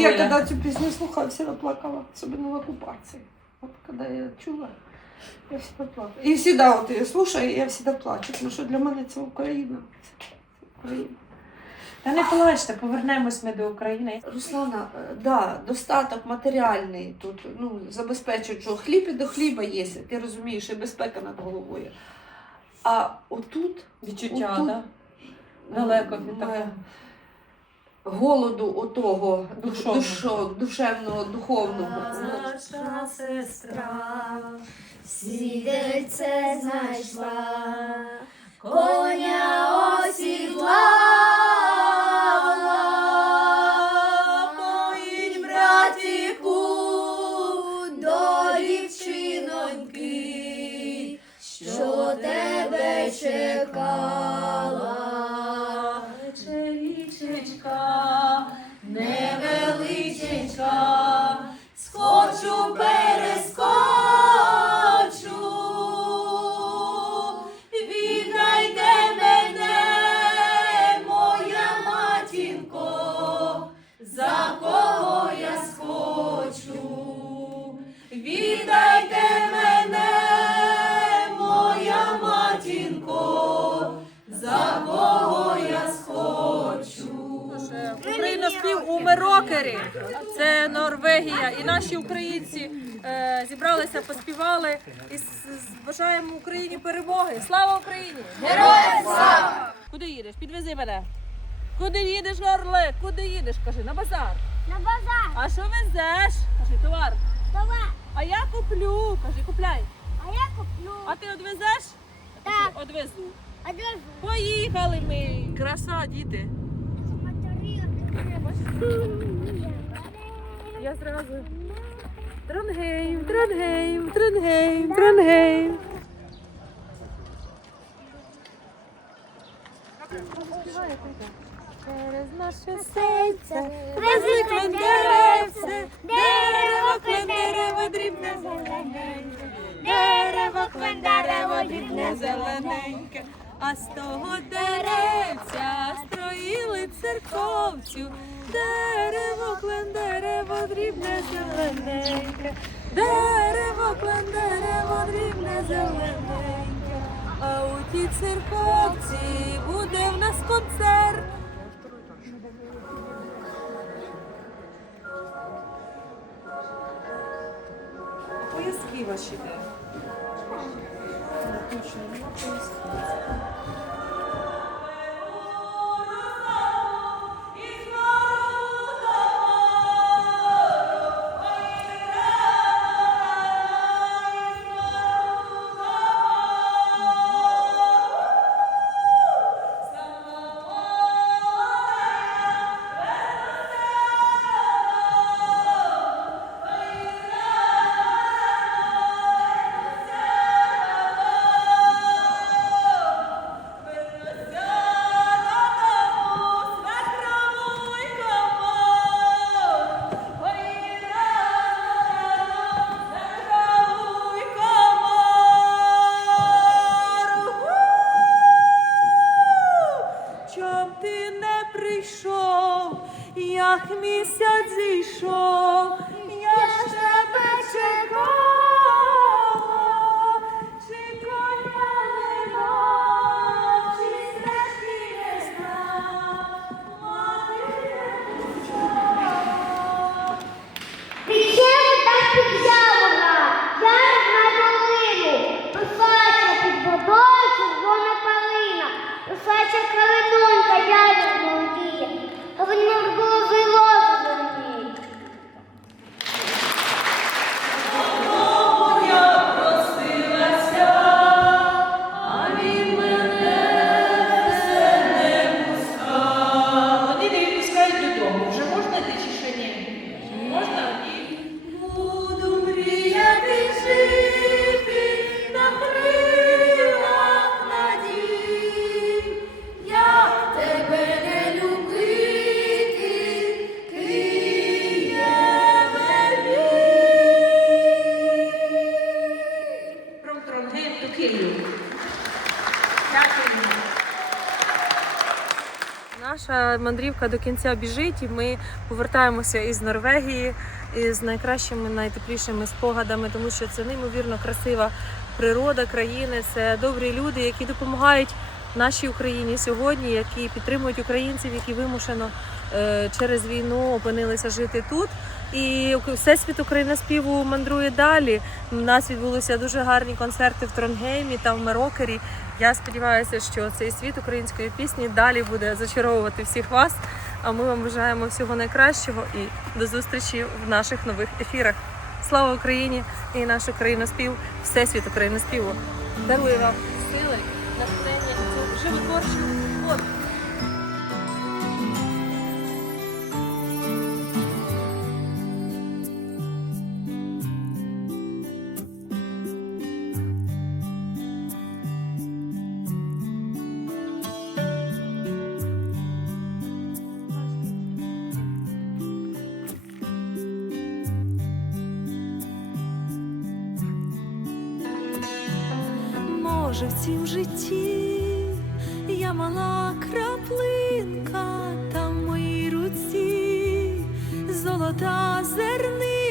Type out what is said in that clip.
я когда цю пісню слухала, всегда плакала, особенно в оккупации. Вот когда я чула, я всегда плакала. И всегда вот я слушаю, я всегда плачу, тому що для мене це Україна. Це Україна. Та не плачте, повернемось ми до України. Руслана, е, да, достаток матеріальний тут ну, забезпечують, що хліб і до хліба є, ти розумієш, і безпека над головою. А отут Відчуття, Отут- да? Далеко від такого. Голоду отого Душовного. душо, душевного, духовного. Наша сестра, Сідельце знайшла, Спів це Норвегія. І наші українці е, зібралися, поспівали і с- бажаємо Україні перемоги. Слава Україні! Героям слава! Куди їдеш? Підвези мене. Куди їдеш, Орле? Куди їдеш? Кажи, на базар. На базар, А що везеш? Кажи, товар. давай, А я куплю. Кажи, купляй. а я куплю. А ти одвезеш? Так, Одвезу. одразу. Поїхали ми. Краса, діти. Я зразу. Тронгейм, Тронгейм, Тронгейм, Тронгейм. Через наше серце Везли деревце, дерево, дерево, дрібне зелененьке, дерево, клен дерево, дрібне зелененьке, а з того деревця строїли церковцю, дерево, клен дерево, дрібне зелененьке, дерево, клен дерево, дрібне зелененьке. А у тій церковці буде в нас концерт. Пояски ваші де? Точно, Київ. Дякую. Наша мандрівка до кінця біжить, і ми повертаємося із Норвегії з найкращими, найтеплішими спогадами, тому що це неймовірно красива природа країни. Це добрі люди, які допомагають нашій Україні сьогодні, які підтримують українців, які вимушено е, через війну опинилися жити тут. І всесвіт України співу мандрує далі. У нас відбулися дуже гарні концерти в Тронгеймі та в Мерокері. Я сподіваюся, що цей світ української пісні далі буде зачаровувати всіх вас. А ми вам бажаємо всього найкращого і до зустрічі в наших нових ефірах. Слава Україні і наш Україноспів, всесвіт Україноспіву. Дарує вам сили, натхнення животворчу Може, в цім житті я мала краплинка, та в моїй руці золота зернинка.